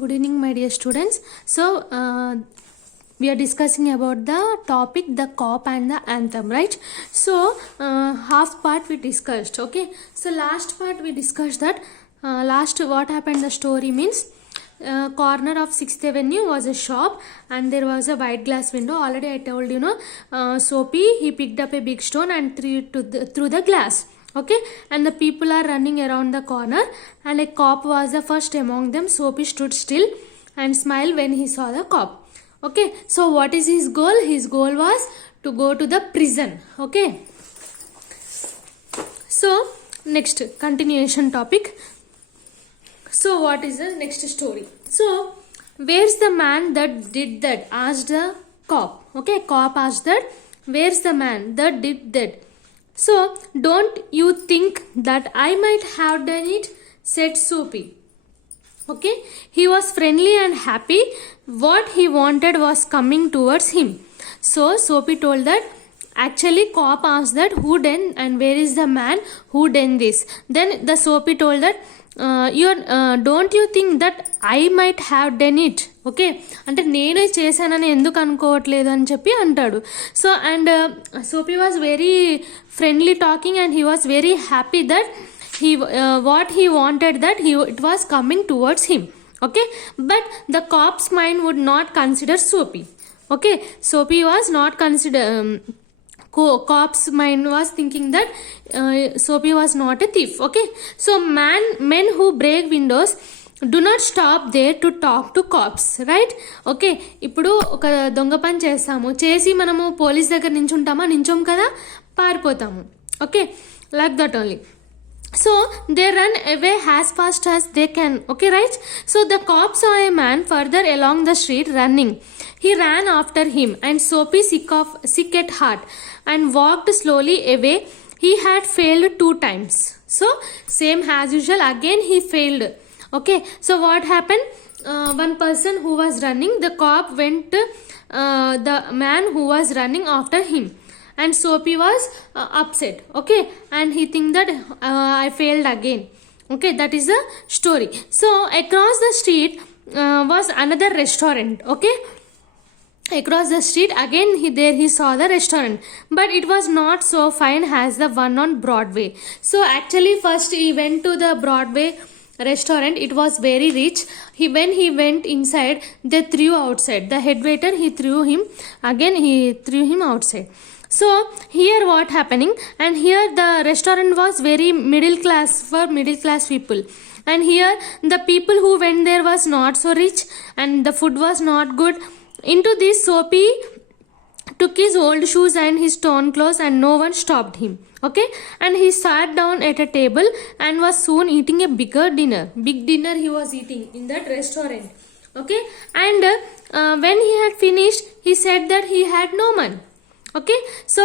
Good evening, my dear students. So, we are discussing about the topic the cop and the anthem, right? So, half part we discussed, okay? So, last part we discussed that what happened the story means corner of 6th Avenue was a shop and there was a white glass window. Already I told Soapy, he picked up a big stone and threw it through the glass. Okay, and the people are running around the corner and a cop was the first among them. Soapy stood still and smiled when he saw the cop. Okay, so what is his goal? His goal was to go to the prison. Okay, so next continuation topic. So what is the next story? So where's the man that did that? Asked the cop. Okay, cop asked that, where's the man that did that? So, don't you think that I might have done it? Said Soapy. Okay, he was friendly and happy. What he wanted was coming towards him. So, Soapy told that, actually cop asked that, who done and where is the man who done this? Then the Soapy told that, don't you think that I might have done it? Okay అంటే నేనే చేశానని ఎందుకు అనుకోవట్లేదు అని చెప్పి అంటాడు. So and soapy was very friendly talking and he was very happy that what he wanted that it was coming towards him. Okay, but the cop's mind would not consider Soapy. Okay, Soapy was not consider cop's mind was thinking that Soapy was not a thief. Okay, so men who break windows do not stop there to talk to cops, right? Okay, ఇప్పుడు ఒక దొంగ పని చేసి మనము police దగ్గర నించోం కదా, పారిపోతాము. Okay, like that only. So they run away as fast as they can. Okay, right? So the cop saw a man further along the street running. He ran after him and Soapy, sick at heart, and walked slowly away. He had failed 2 times. So same as usual, again he failed. Okay, so what happened? One person who was running, the cop went the man who was running after him, and Soapy was upset. Okay, and he think that I failed again. Okay, that is the story. So across the street was another restaurant. Okay, across the street again he saw the restaurant, but it was not so fine as the one on Broadway. So actually first he went to the Broadway restaurant. It was very rich. When he went inside, they threw outside. The head waiter, he threw him outside. So here what happening, and here the restaurant was very middle class, for middle class people, and here the people who went there was not so rich and the food was not good. Into this, Soapy took his old shoes and his torn clothes and no one stopped him. Okay, and he sat down at a table and was soon eating a big dinner he was eating in that restaurant. Okay, and when he had finished, he said that he had no money. Okay, so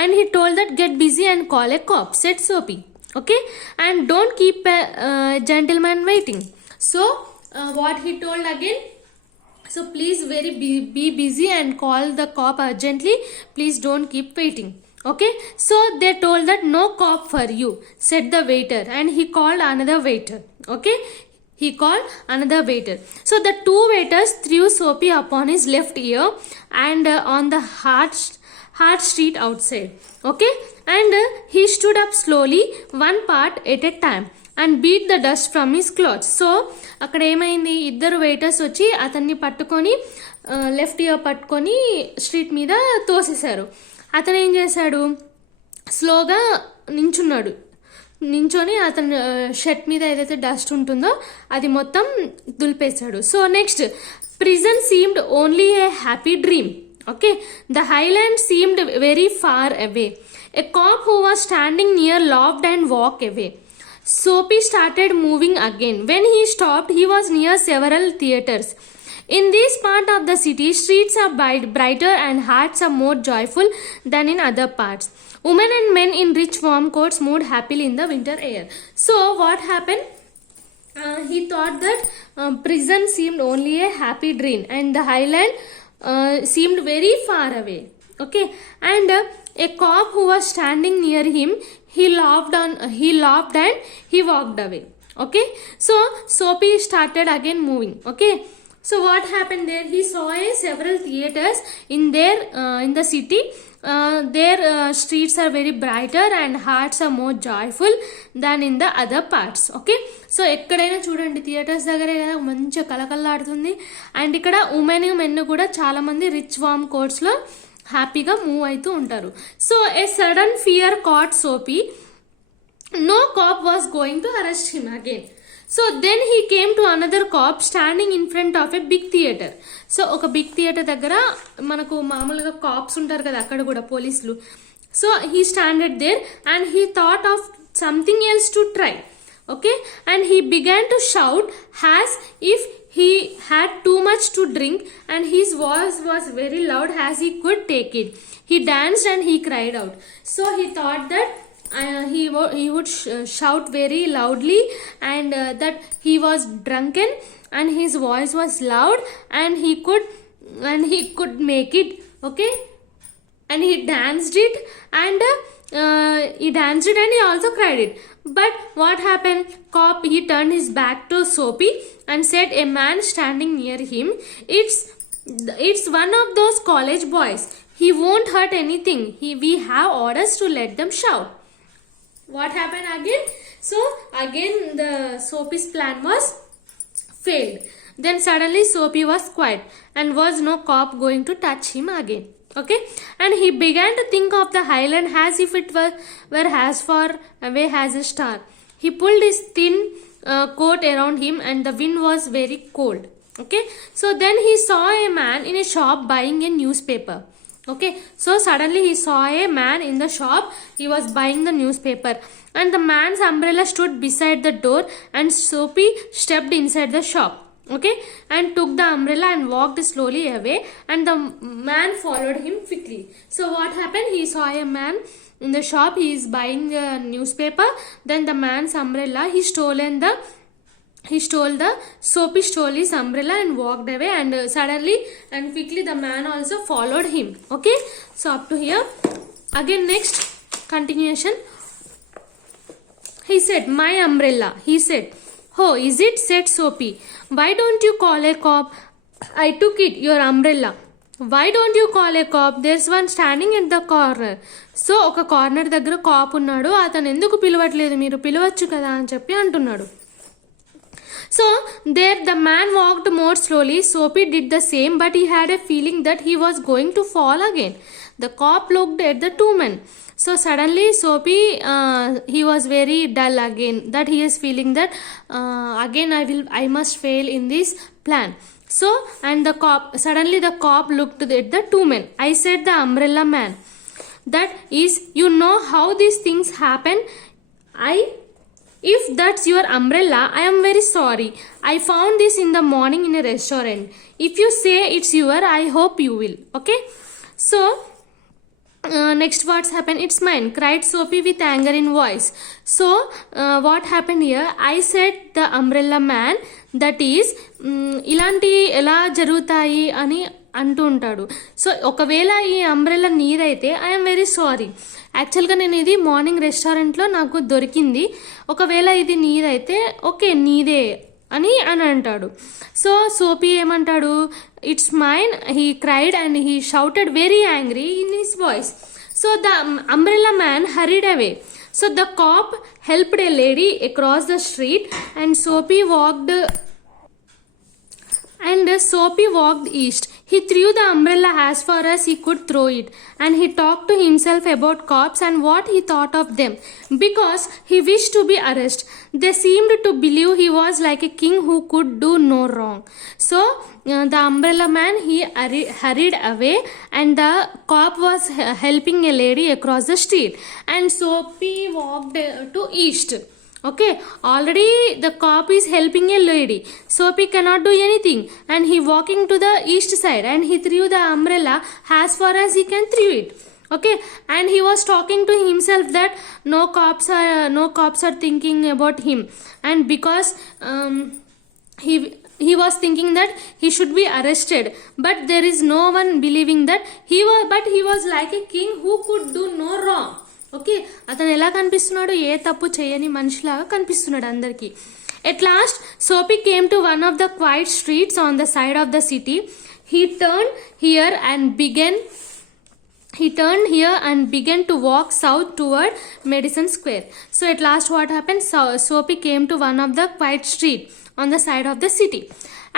and he told that, get busy and call a cop, said Soapy. Okay, and don't keep a gentleman waiting. So what he told again, so please be busy and call the cop urgently, please don't keep waiting. Okay, so they told that, no cop for you, said the waiter, and he called another waiter. Okay, he called another waiter. So the 2 waiters threw Soapy upon his left ear and on the hard street outside. Okay, and he stood up slowly, one part at a time, and beat the dust from his clothes. So అక్కడ ఏమైంది, ఇద్దరు waiters వచ్చి అతన్ని పట్టుకొని left ear పట్టుకొని street మీద తోసేశారు. అతను ఏం చేశాడు, స్లోగా నించొని అతను షర్ట్ మీద ఏదైతే డస్ట్ ఉంటుందో అది మొత్తం దులిపేశాడు. So next, prison seemed only a happy dream. Okay, the highland seemed very far away. A cop who was standing near laughed and walked away. Soapy started moving again. When he stopped, he was near several theaters. In this part of the city, streets are brighter and hearts are more joyful than in other parts. Women and men in rich warm coats moved happily in the winter air. So what happened? He thought that prison seemed only a happy dream and the highland seemed very far away. Okay, and a cop who was standing near him, he laughed and he walked away. Okay, so Soapy started again moving. Okay, so what happened there? He saw several theaters in in the city. Their streets are very brighter and hearts are more joyful than in the other parts. Okay, so ఎక్కడైనా చూడండి theatres దగ్గరే కదా మంచిగా కలకల్లాడుతుంది. And ఇక్కడ women men కూడా చాలా మంది rich వామ్ కోట్స్లో హ్యాపీగా మూవ్ అవుతూ ఉంటారు. So a sudden fear caught Soapy. No cop was going to arrest him again. So then he came to another cop standing in front of a big theater. So ఒక big theatre దగ్గర మనకు మామూలుగా caps ఉంటారు కదా అక్కడ కూడా పోలీసులు. So he standed there and he thought of something else to try. Okay, and he began to shout as if he had too much to drink, and his voice was very loud as he could take it. He danced and he cried out. So he thought that he would shout very loudly, and that he was drunken and his voice was loud and he could make it. Okay, and he danced it and he also cried it. But what happened? Cop, he turned his back to Soapy and said, a man standing near him, it's one of those college boys. He won't hurt anything. We have orders to let them shout. What happened again? So again the Soapy's plan was failed. Then suddenly Soapy was quiet and was no cop going to touch him again. Okay, and he began to think of the highland as if it were as far away as a star. He pulled his thin coat around him and the wind was very cold. Okay, so then he saw a man in a shop buying a newspaper. Okay, so suddenly he saw a man in the shop. He was buying the newspaper and the man's umbrella stood beside the door and Soapy stepped inside the shop. Okay, and took the umbrella and walked slowly away, and the man followed him quickly. So what happened? He saw a man in the shop. He is buying a newspaper. Then the man's umbrella, he stole the Soapy stole his umbrella and walked away, and suddenly and quickly the man also followed him. Okay, so up to here. Again next continuation. He said, my umbrella. He said, oh, is it? Said Soapy. Why don't you call a cop? I took it, your umbrella. Why don't you call a cop? There's one standing at the corner. So ఒక corner దగ్గర cap ఉన్నాడు, అతను ఎందుకు పిలవట్లేదు, మీరు పిలవచ్చు కదా అని చెప్పి అంటున్నాడు. So there the man walked more slowly. Soapy did the same, but he had a feeling that he was going to fall again. The cop looked at the two men. So suddenly Soapy he was very dull again, that he is feeling that again I must fail in this plan. So and suddenly the cop looked at the two men. I said, the umbrella man, that is, you know how these things happen. If that's your umbrella, I am very sorry. I found this in the morning in a restaurant. If you say it's your, I hope you will. Okay, so next what's happened? It's mine, cried Soapy with anger in voice. So what happened here? I said, the umbrella man, that is ఇలాంటి ఎలా జరుగుతాయి అని అంటూ ఉంటాడు. So ఒకవేళ ఈ umbrella నీదైతే I'm very sorry. యాక్చువల్గా నేను ఇది మార్నింగ్ రెస్టారెంట్లో నాకు దొరికింది, ఒకవేళ ఇది నీదైతే ఓకే నీదే అని అంటాడు. సో Soapy ఏమంటాడు, it's mine, he cried and he shouted very angry in his voice. So the umbrella man hurried away. So the cop helped a lady across the street and Soapy walked east. He threw the umbrella as far as he could throw it, and he talked to himself about cops and what he thought of them, because he wished to be arrested. They seemed to believe he was like a king who could do no wrong. So the umbrella man, he hurried away, and the cop was helping a lady across the street, and Soapy walked to east. Okay, already the cop is helping a lady. Soapy cannot do anything, and he walking to the east side, and he threw the umbrella as far as he can throw it. Okay, and he was talking to himself that no cops are thinking about him, and because he was thinking that he should be arrested, but there is no one believing that he was like a king who could do no wrong. ఓకే, అతను ఎలా కనిపిస్తున్నాడు, ఏ తప్పు చేయని మనిషిలాగా కనిపిస్తున్నాడు అందరికీ. At last Soapy came to one of the quiet streets on the side of the city. He turned here and began to walk south toward Madison Square. So at last what happened? Soapy came to one of the quiet street on the side of the city,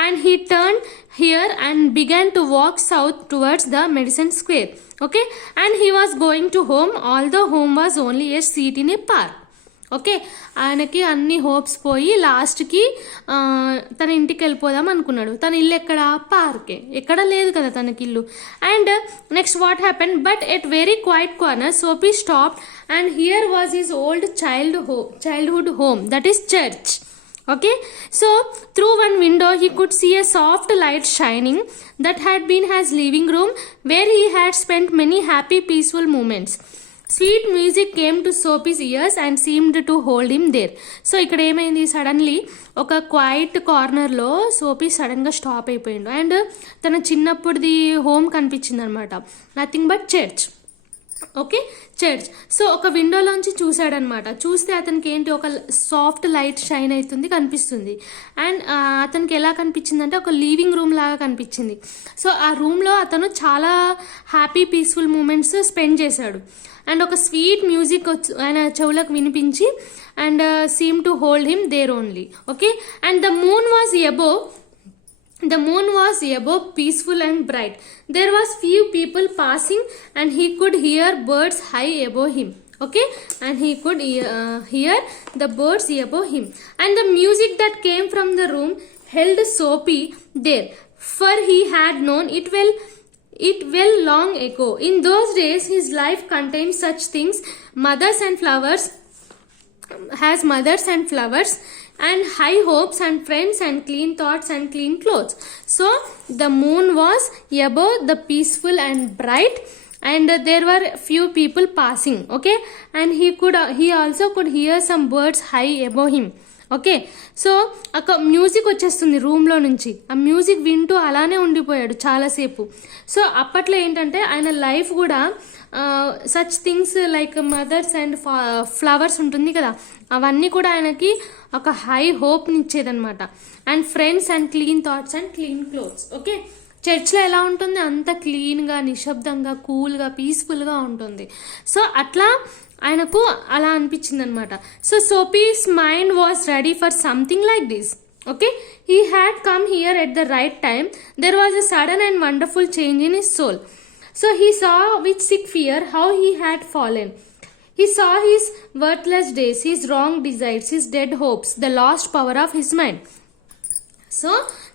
and he turned here and began to walk south towards the Madison Square. Okay, and he was going to home, although home was only a seat in a park. Okay, ఆయనకి అన్ని hopes పోయి లాస్ట్కి తన ఇంటికి వెళ్ళిపోదాం అనుకున్నాడు. తన ఇల్లు ఎక్కడ, పార్కే, ఎక్కడ లేదు కదా తనకి ఇల్లు. And next what happen, but at very quiet corner Soapy stopped and here was his old childhood home, that is church. Okay, so through one window he could see a soft light shining. That had been his living room, where he had spent many happy peaceful moments. Sweet music came to Soapy's ears and seemed to hold him there. So ఇక్కడ ఏమైంది, suddenly ఒక quiet కార్నర్లో soapy సడన్గా stop అయిపోయిండు. And తన చిన్నప్పుడుది home కనిపించింది అనమాట, nothing but church. Okay, church. So ఒక విండోలోంచి చూశాడనమాట. చూస్తే అతనికి ఏంటి, ఒక సాఫ్ట్ లైట్ షైన్ అవుతుంది కనిపిస్తుంది. అండ్ అతనికి ఎలా కనిపించింది అంటే ఒక లివింగ్ రూమ్ లాగా కనిపించింది. సో ఆ రూమ్లో అతను చాలా హ్యాపీ పీస్ఫుల్ మూమెంట్స్ స్పెండ్ చేశాడు. అండ్ ఒక స్వీట్ మ్యూజిక్ ఆయన చెవులకు వినిపించి and seem to hold him there only. Okay, and the moon was above peaceful and bright. There was few people passing and he could hear birds high above him. Okay, and he could hear the birds above him, and the music that came from the room held Soapy there, for he had known it well long ago. In those days his life contained such things, mothers and flowers, and high hopes and friends and clean thoughts and clean clothes. So the moon was above the peaceful and bright, and there were few people passing. Okay, and he also could hear some birds high above him. Okay, so ఒక music వచ్చేస్తుంది రూమ్లో నుంచి. ఆ music వింటూ అలానే ఉండిపోయాడు చాలాసేపు. So అప్పట్లో ఏంటంటే ఆయన లైఫ్ కూడా such things like mothers and flowers ఉంటుంది కదా, అవన్నీ కూడా ఆయనకి ఒక హై హోప్ని ఇచ్చేదనమాట. And friends and clean thoughts and clean clothes. Okay, చర్చ్లో ఎలా ఉంటుంది, అంత క్లీన్గా, నిశ్శబ్దంగా, కూల్గా, పీస్ఫుల్గా ఉంటుంది. సో అట్లా ఆయనకు అలా అనిపించింది అనమాట. So Soapy's mind was ready for something like this. Okay, he had come here at the right time. There was a sudden and wonderful change in his soul. So he saw with sick fear how he had fallen. He saw his worthless days, his wrong desires, his dead hopes, the lost power of his mind. So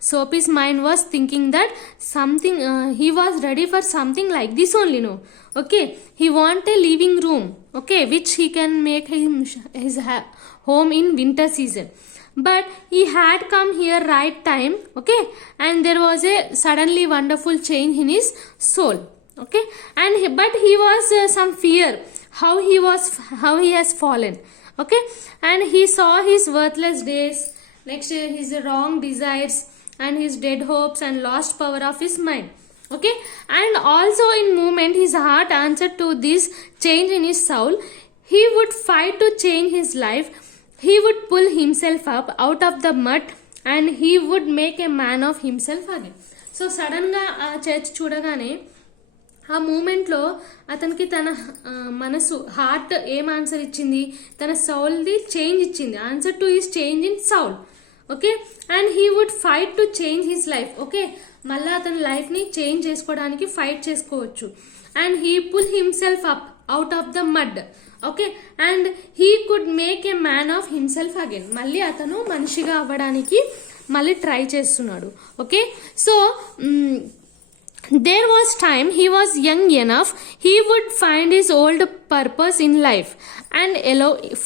Soapy's mind was thinking that something, he was ready for something like this only, no? Okay, he wanted a living room, okay, which he can make his home in winter season. But he had come here right time, okay, and there was a suddenly wonderful change in his soul. Okay, and but he was some fear how he has fallen. Okay, and he saw his worthless days, next his wrong desires and his dead hopes and lost power of his mind. Okay, and also in moment his heart answered to this change in his soul. He would fight to change his life. He would pull himself up out of the mud and he would make a man of himself again. So sudden ga church చూడగానే ఆ మూమెంట్లో అతనికి తన మనసు, heart ఏం answer ఇచ్చింది, తన సౌల్ది చేంజ్ ఇచ్చింది, answer to his change in soul. Okay, and he would fight to change his life. Okay, మళ్ళీ అతని లైఫ్ని చేంజ్ చేసుకోవడానికి ఫైట్ చేసుకోవచ్చు. And he pull himself up out of the mud. Okay, and he could make a man of himself again. మళ్ళీ అతను మనిషిగా అవ్వడానికి మళ్ళీ ట్రై చేస్తున్నాడు. Okay, so there was time he was young enough he would find his old purpose in life and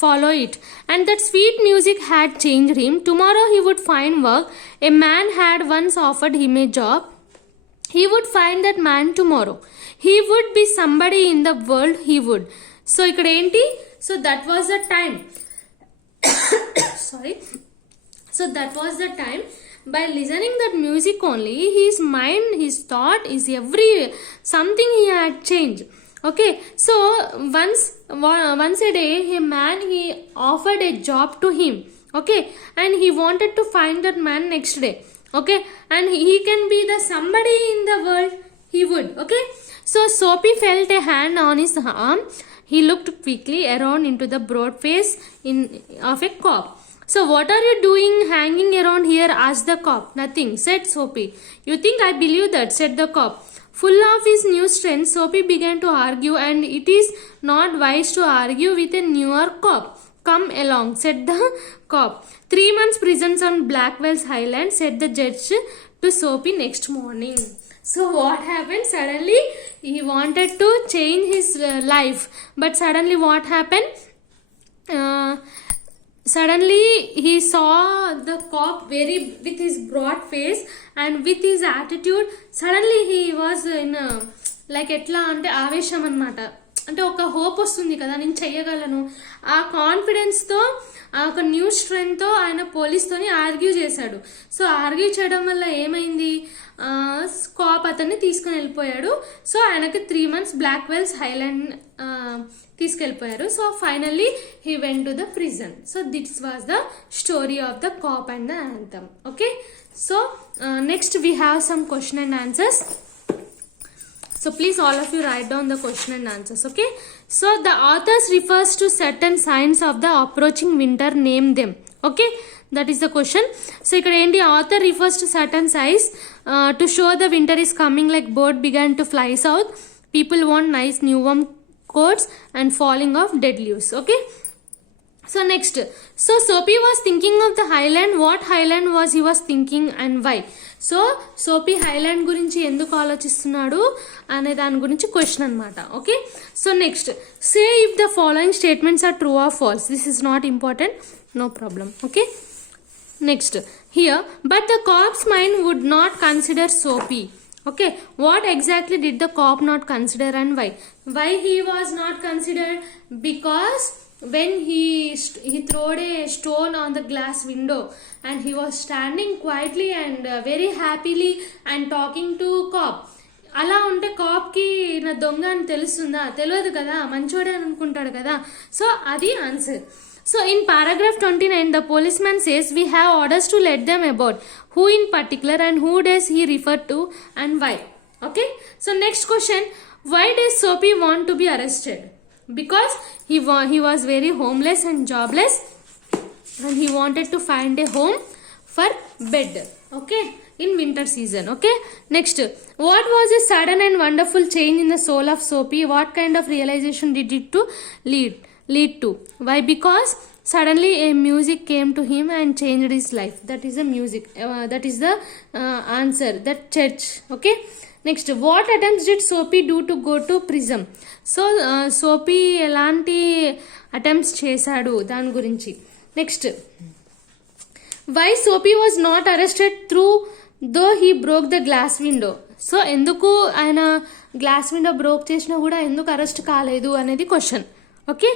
follow it, and that sweet music had changed him. Tomorrow he would find work. A man had once offered him a job. He would find that man tomorrow. He would be somebody in the world. He would. So ikkada enti, so that was the time. Sorry, so that was the time. By listening that music only, his mind, his thought is something he had changed. Okay, so once once a day a man he offered a job to him, okay, and he wanted to find that man next day, okay, and he can be the somebody in the world, he would, okay. So Soapy felt a hand on his arm. He looked quickly around into the broad face of a cop. So what are you doing hanging around here? Asked the cop. Nothing, said Soapy. You think I believe that? Said the cop. Full of his new strength, Soapy began to argue, and it is not wise to argue with a newer cop. Come along, said the cop. 3 months prison on Blackwell's Island, said the judge to Soapy next morning. So what happened? Suddenly he wanted to change his life, but suddenly what happened? Suddenly he saw the cop very with his broad face and with his attitude. Suddenly he was in like ఎట్లా అంటే ఆవేశం అన్నమాట. అంటే ఒక hope వస్తుంది కదా, నేను చెయ్యగలను, ఆ కాన్ఫిడెన్స్తో ఆ ఒక న్యూ స్ట్రెంగ్త్తో ఆయన పోలీస్తోని ఆర్గ్యూ చేశాడు. సో ఆర్గ్యూ చేయడం వల్ల ఏమైంది, కాప్ అతన్ని తీసుకుని వెళ్ళిపోయాడు. సో ఆయనకి 3 months బ్లాక్వెల్స్ హైలాండ్ తీసుకెళ్ళిపోయారు. So finally he went to the prison. So this was the story of the cop and the anthem. Okay, so next we have some question and answers. So please all of you write down the question and answers, okay. So the authors refers to certain signs of the approaching winter, name them, okay. That is the question. So ikkada enti author refers to certain signs to show the winter is coming, like bird began to fly south, people want nice new warm coats and falling of dead leaves, okay. So next, so Soapy was thinking of the highland. What highland was he was thinking and why? So Soapy highland గురించి ఎందుకు ఆలోచిస్తున్నాడు అనే దాని గురించి question అనమాట. Okay, so next, say if the following statements are true or false. This is not important, no problem. Okay, next, here but the cops mind would not consider Soapy. Okay, what exactly did the cop not consider and why? Why he was not considered? Because when he throwed a stone on the glass window and he was standing quietly and very happily and talking to cop. అలా ఉంటే కాప్కి నా దొంగ అని తెలుస్తుందా? తెలియదు కదా, మంచోడే అని అనుకుంటాడు కదా. సో అది answer. So in paragraph 29 the policeman says we have orders to let them about. Who in particular and who does he refer to and why? Okay, so next question, why does Soapy want to be arrested? Because he was very homeless and jobless and he wanted to find a home for bed, okay, in winter season. Okay, next, what was a sudden and wonderful change in the soul of Soapy? What kind of realization did it to lead to? Why? Because suddenly a music came to him and changed his life. That is the music, that is the answer, that church. Okay, next, what attempts did Soapy do to go to prison? So Soapy elanti attempts chesadu dan gurinchi. Next, why Soapy was not arrested though he broke the glass window? So enduku ayana glass window broke chesina kuda enduku arrest kaaledu anedi question. Okay,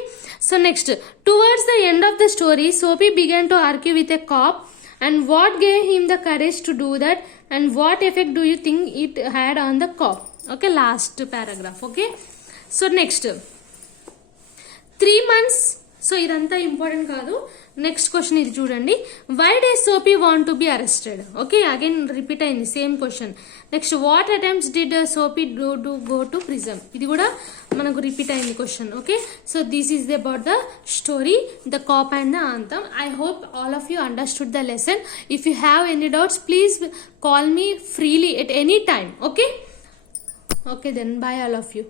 so next, towards the end of the story Soapy began to argue with a cop, and what gave him the courage to do that and what effect do you think it had on the cop? Okay, last paragraph. Okay, so next, 3 months. So ఇదంతా important కాదు. Next question ఇది చూడండి, why does Soapy want to be arrested? Okay, again repeat అయింది same question. Next, what attempts did Soapy do to go to prison? ఇది కూడా మనకు repeat అయింది question. Okay, so this is about the story the cop and the anthem. I hope all of you understood the lesson. If you have any doubts please call me freely at any time. Okay, then bye all of you.